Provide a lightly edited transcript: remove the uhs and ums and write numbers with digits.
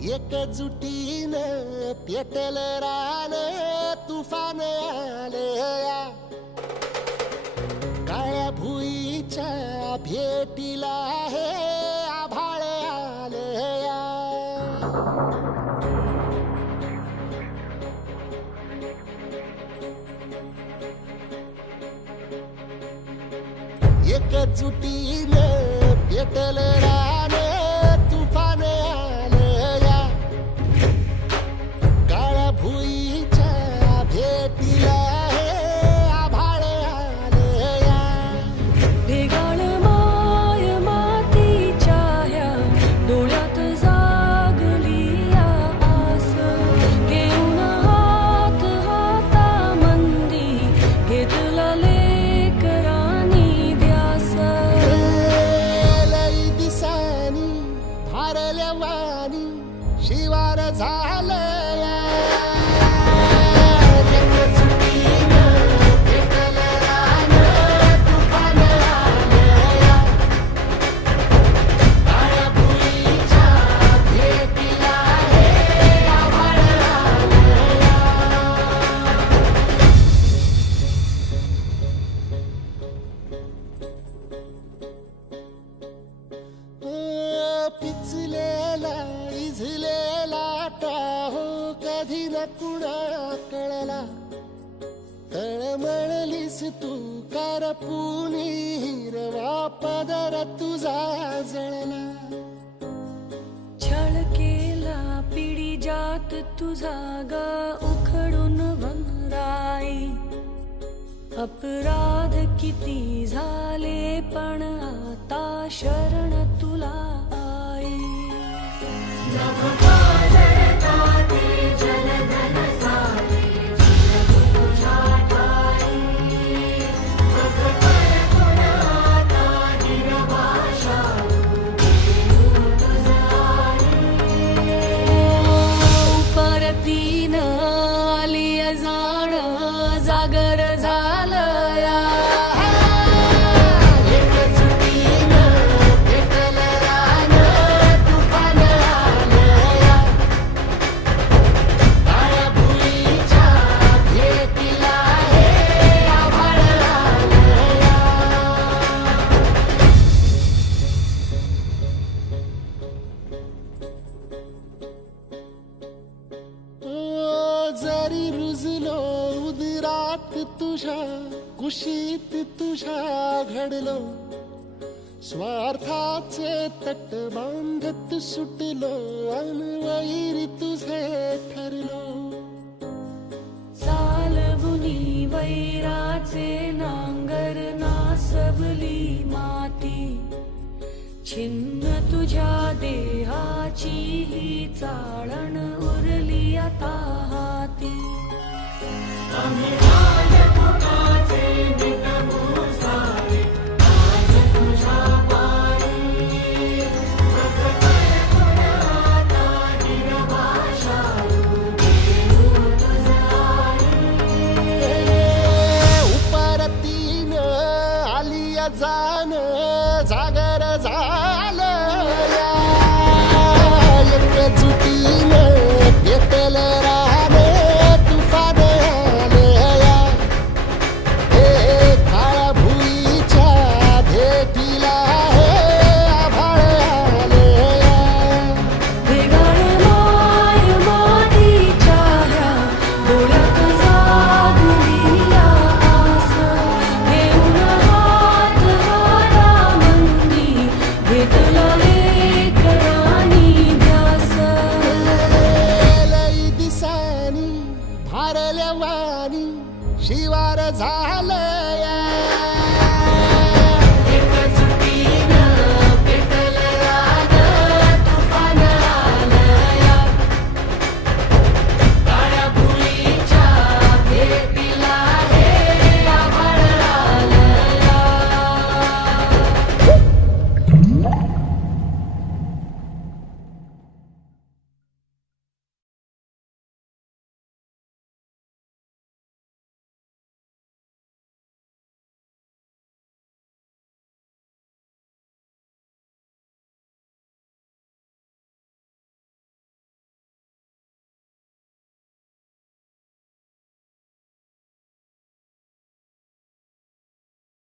एकजुटीनं पेटल रान तुफान आलया काळ्या भुईच्या भेटीला हे आभाळ आलया एकजुटीनं पेटल रान तुफान आलया काळ्या भुईच्या भेटीला हे आभाळ आलया ढेगाळ माय मातीच्या ह्या डोळ्यात जागली या आस घेऊन हात हातामंदी घेतला लेकरांनी ध्यास लई दिसानी भारल्या वाणी शिवार झालया एकजुटीनं पेटल रान तुफान आलया काळ्या भुईच्या भेटीला हे आभाळ आलया पिचलेला इझलेला टाहो कधी न कुणा कळला तळमळलीस तू करपुनी हिरवा पदर तुझा जळला छळ केला पिढी जात तुझा ग उखडून वनराई अपराध किती झाले पण आता शरण तुला आई परतीन आली जाण जागर झालया एकजुटीनं पेटल रान तुफान आलया काळ्या भुईच्या भेटीला हे आभाळ आलया जरी रुजलो उदरात तुझ्या कुशीत तुझ्या घडलो स्वार्थाचे तट बांधत सुटलो अनवैरी तुझे ठरलो चालवुनी वैराचे नांगर नासवली माती छिन्न तुझ्या देहाची ही चाळण उरली आता हाती